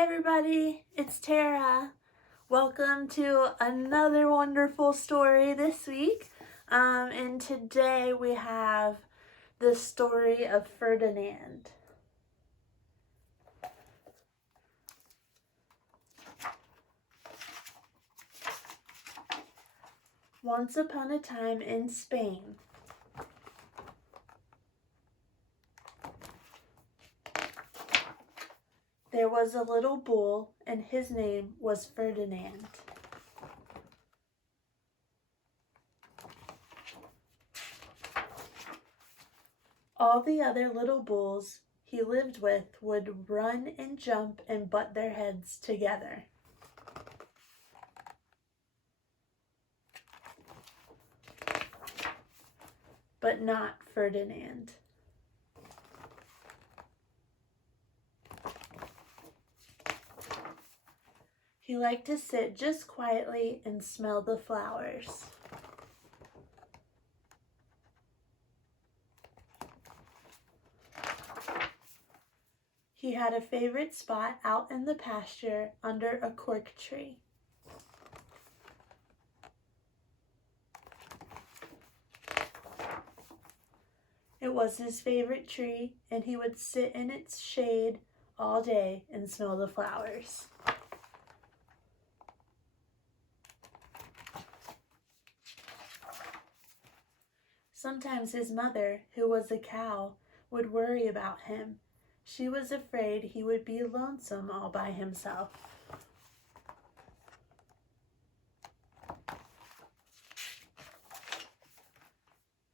everybody, it's Tara. Welcome to another wonderful story this week. And today we have the story of Ferdinand. Once upon a time in Spain, there was a little bull, and his name was Ferdinand. All the other little bulls he lived with would run and jump and butt their heads together. But not Ferdinand. He liked to sit just quietly and smell the flowers. He had a favorite spot out in the pasture under a cork tree. It was his favorite tree, and he would sit in its shade all day and smell the flowers. Sometimes his mother, who was a cow, would worry about him. She was afraid he would be lonesome all by himself.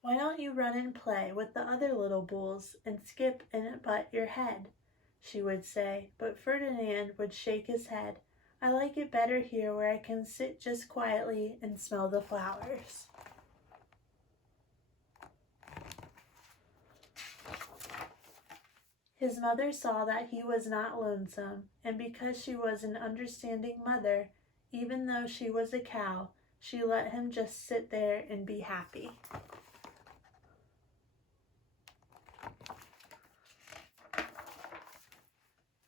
"Why don't you run and play with the other little bulls and skip and butt your head?" she would say, but Ferdinand would shake his head. "I like it better here where I can sit just quietly and smell the flowers." His mother saw that he was not lonesome, and because she was an understanding mother, even though she was a cow, she let him just sit there and be happy.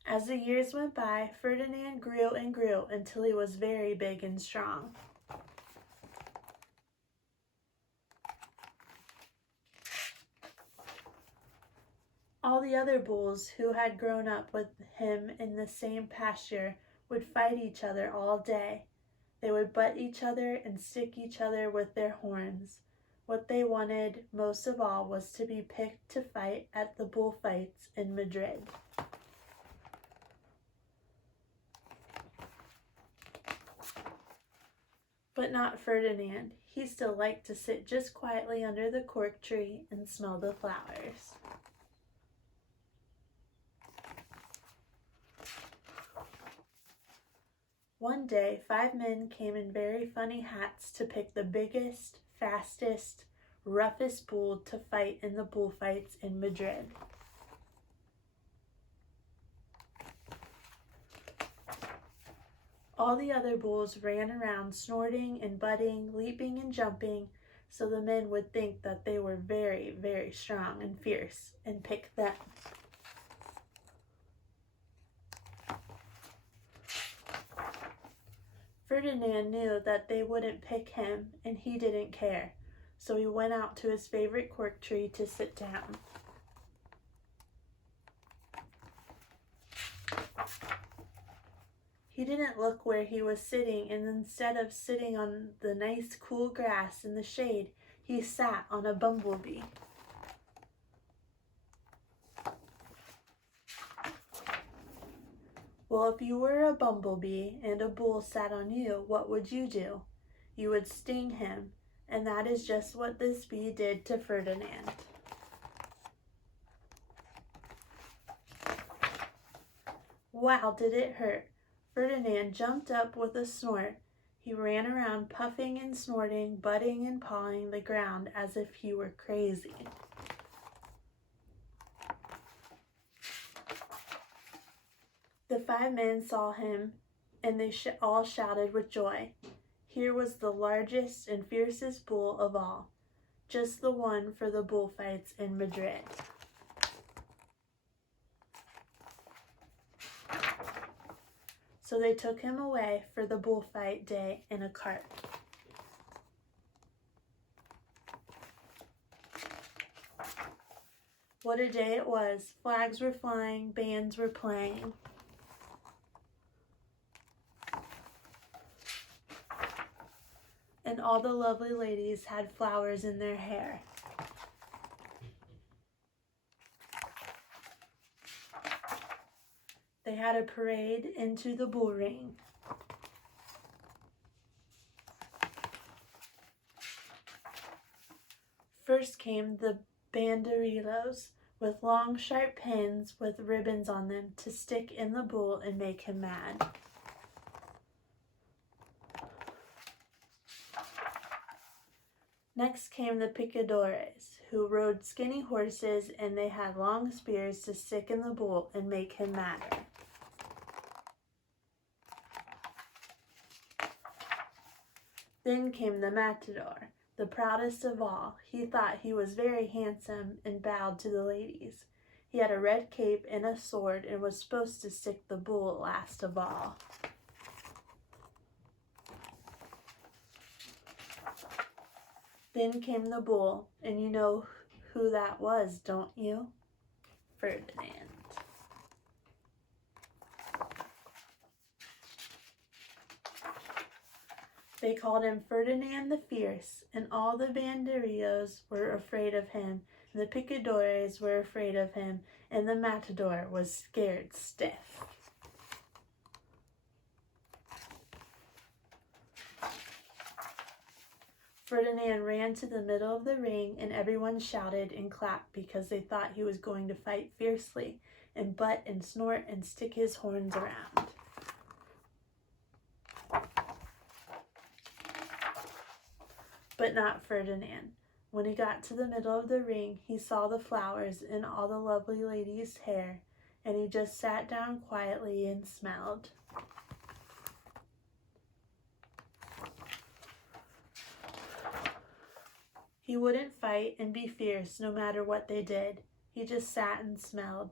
As the years went by, Ferdinand grew and grew until he was very big and strong. All the other bulls who had grown up with him in the same pasture would fight each other all day. They would butt each other and stick each other with their horns. What they wanted most of all was to be picked to fight at the bullfights in Madrid. But not Ferdinand. He still liked to sit just quietly under the cork tree and smell the flowers. One day, 5 men came in very funny hats to pick the biggest, fastest, roughest bull to fight in the bullfights in Madrid. All the other bulls ran around snorting and butting, leaping and jumping, so the men would think that they were very, very strong and fierce and pick them. Ferdinand knew that they wouldn't pick him, and he didn't care, so he went out to his favorite cork tree to sit down. He didn't look where he was sitting, and instead of sitting on the nice cool grass in the shade, he sat on a bumblebee. Well, if you were a bumblebee and a bull sat on you, what would you do? You would sting him, and that is just what this bee did to Ferdinand. Wow, did it hurt! Ferdinand jumped up with a snort. He ran around puffing and snorting, butting and pawing the ground as if he were crazy. The 5 men saw him, and they all shouted with joy. Here was the largest and fiercest bull of all, just the one for the bullfights in Madrid. So they took him away for the bullfight day in a cart. What a day it was. Flags were flying, bands were playing. And all the lovely ladies had flowers in their hair. They had a parade into the bull ring. First came the banderillos with long sharp pins with ribbons on them to stick in the bull and make him mad. Next came the picadores, who rode skinny horses, and they had long spears to stick in the bull and make him madder. Then came the matador, the proudest of all. He thought he was very handsome and bowed to the ladies. He had a red cape and a sword and was supposed to stick the bull last of all. Then came the bull, and you know who that was, don't you? Ferdinand. They called him Ferdinand the Fierce, and all the banderillos were afraid of him, and the picadores were afraid of him, and the matador was scared stiff. Ferdinand ran to the middle of the ring, and everyone shouted and clapped because they thought he was going to fight fiercely and butt and snort and stick his horns around. But not Ferdinand. When he got to the middle of the ring, he saw the flowers in all the lovely ladies' hair, and he just sat down quietly and smelled. He wouldn't fight and be fierce no matter what they did. He just sat and smelled.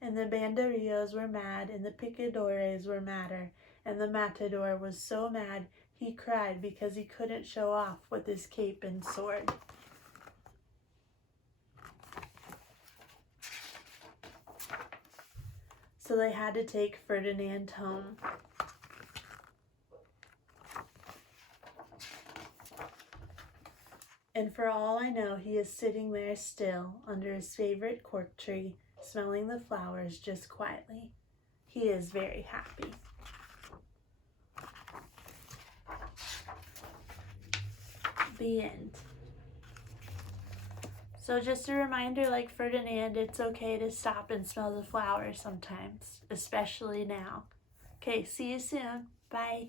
And the banderillos were mad, and the picadores were madder, and the matador was so mad he cried because he couldn't show off with his cape and sword. So they had to take Ferdinand home. And for all I know, he is sitting there still under his favorite cork tree, smelling the flowers just quietly. He is very happy. The end. So just a reminder, like Ferdinand, it's okay to stop and smell the flowers sometimes, especially now. Okay, see you soon. Bye.